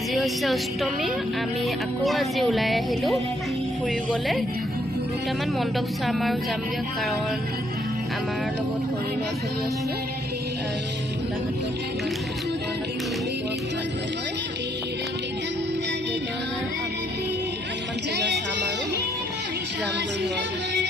আজি হৈছে অষ্টমী আমি আকৌ আজি ওলাই আহিলোঁ ফুৰিবলৈ দুটামান মণ্ডপ চাম আৰু যামগৈ কাৰণ আমাৰ লগত সৰু ল'ৰা ছোৱালী আছে আৰু তাহাঁতক ইমান ভাল নহয় সেইকাৰণে আমি দুখনমান পূজা চাম আৰু যামগৈ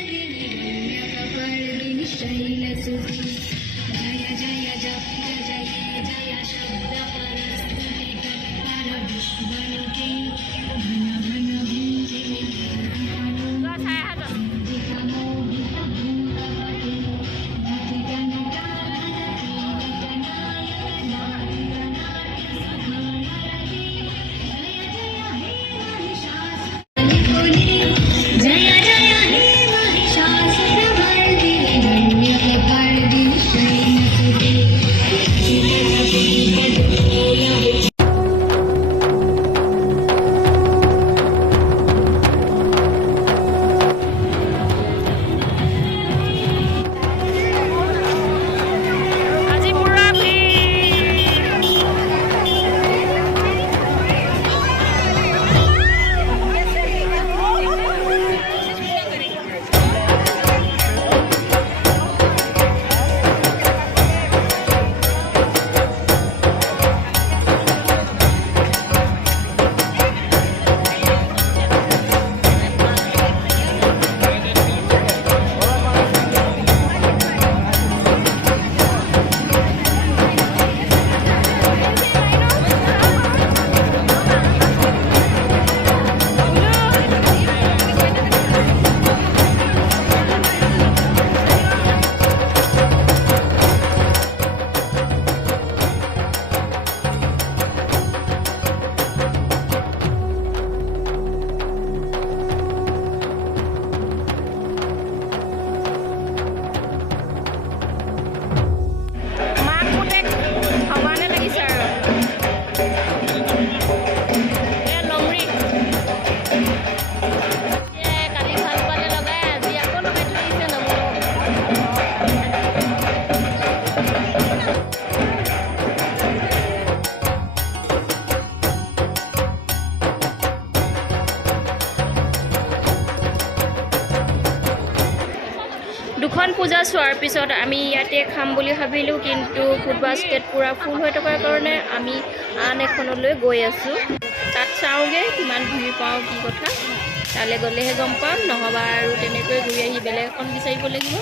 দুখন পূজা চোৱাৰ পিছত আমি ইয়াতে খাম বুলি ভাবিলোঁ কিন্তু ফুড বাস্কেট পুৰা ফুল হৈ থকাৰ কাৰণে আমি আন এখনলৈ গৈ আছোঁ তাত চাওঁগৈ কিমান ভিৰ পাওঁ কি কথা তালৈ গ'লেহে গম পাম নহ'বা আৰু তেনেকৈ ঘূৰি আহি বেলেগ এখন বিচাৰিব লাগিব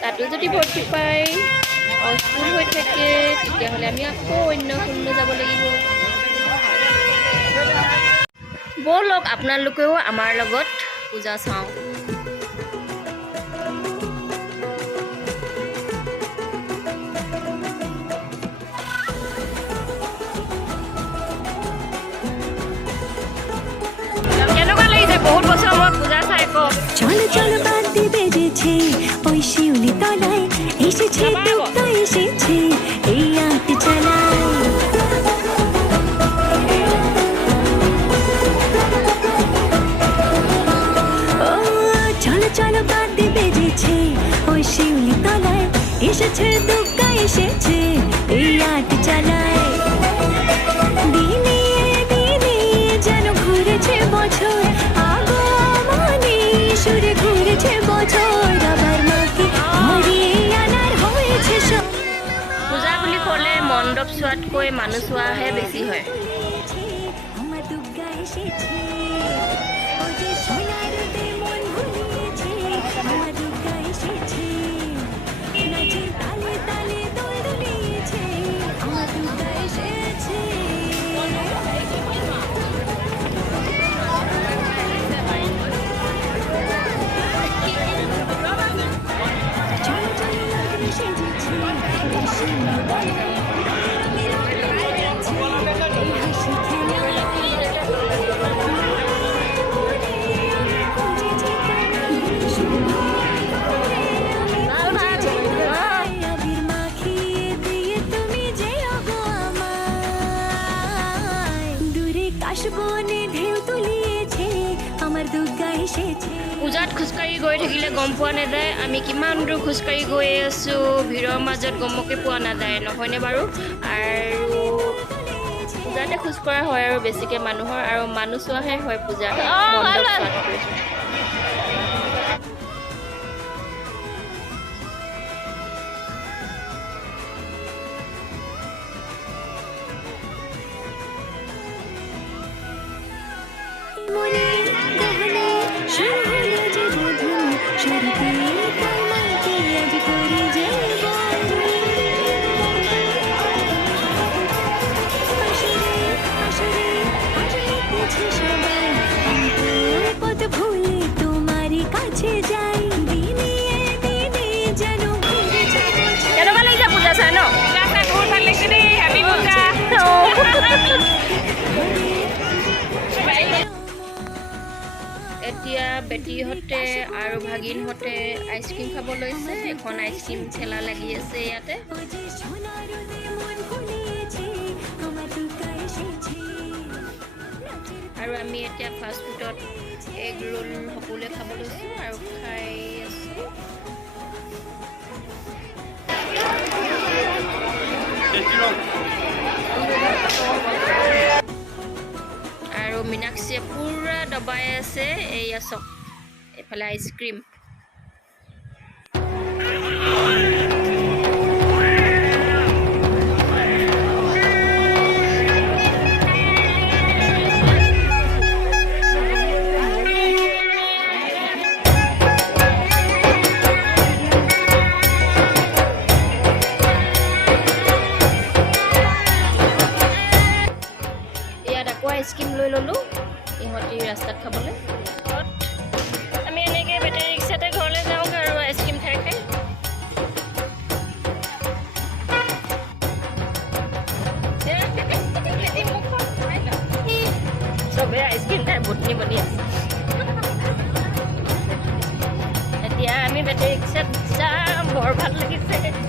তাতো যদি ভৰ্তি পাই ফুল হৈ থাকে তেতিয়াহ'লে আমি আকৌ অন্য এখনলৈ যাব লাগিব ব'লক আপোনালোকেও আমাৰ লগত পূজা চাওঁ বহুত বছৰ মূৰত পূজা চাই কওক চলো চলো বাদ্যে বেজেছে ওই শিউলি তলায় এসেছে দুর্গা এসেছে এই আট চালায় ও চলো চলো বাদ্যে বেজেছে ওই শিউলি তলায় এসেছে দুর্গা এসেছে এই আট চালায় দিনে দিনে যেন ঘুরেছে বছর সুরে ঘুরেছে বছর আবার মাকে হারিয়ে আনার হয়েছে সব পূজা বুলি ক'লে মণ্ডপ চোৱাতকৈ মানুহ চোৱাহে বেছি হয় আমার দুর্গা এসেছে ও যে সোনারতে মন ভুলিয়েছে আমার দুর্গা এসেছে নাচে তালে তালে দোল দুলিয়েছে আমার দুর্গা এসেছে পূজাত খোজকাঢ়ি গৈ থাকিলে গম পোৱা নাযায় আমি কিমান দূৰ খোজকাঢ়ি গৈ আছোঁ ভিৰৰ মাজত গমকে পোৱা নাযায় নহয়নে বাৰু আৰু পূজাতে খোজ কঢ়া হয় আৰু বেছিকৈ মানুহৰ আৰু মানুহ চোৱাহে হয় পূজা মনে গহনে শুরু হলো যে বোধন শুরুতে তাই মাকে আজ করি যে আসরে হাসিতেছে সবাই পথ ভুলে তোমারই কাছে যাই দিনে দিনে যেন ঘুরে যাব কেনেকুৱা লাগিছে পূজা চাই ন বহুত ভাল লাগিছে দেই হেপী পূজা এতিয়া বেটীহঁতে আৰু ভাগিনহঁতে আইচক্ৰীম খাব লৈছে এখন আইচক্ৰীম ঠেলা লাগি আছে ইয়াতে আৰু আমি এতিয়া ফাষ্ট ফুডত এগ ৰোল সকলোৱে খাব লৈছোঁ আৰু খাই আছোঁ আৰু মীনাক্ষীয়ে পুৰা দবাই আছে এইয়া চক এইফালে আইচক্ৰীম আইচক্ৰীম লৈ ল'লোঁ ইহঁতি ৰাস্তাত খাবলৈ আমি এনেকৈ বেটেৰী ৰিক্সাতে ঘৰলৈ যাওঁগৈ আৰু আইচক্ৰীম খাই খাই চবেই আইচক্ৰীম খাই বটনি বনি আছে এতিয়া আমি বেটেৰী ৰিক্সাত যাম বৰ ভাল লাগিছে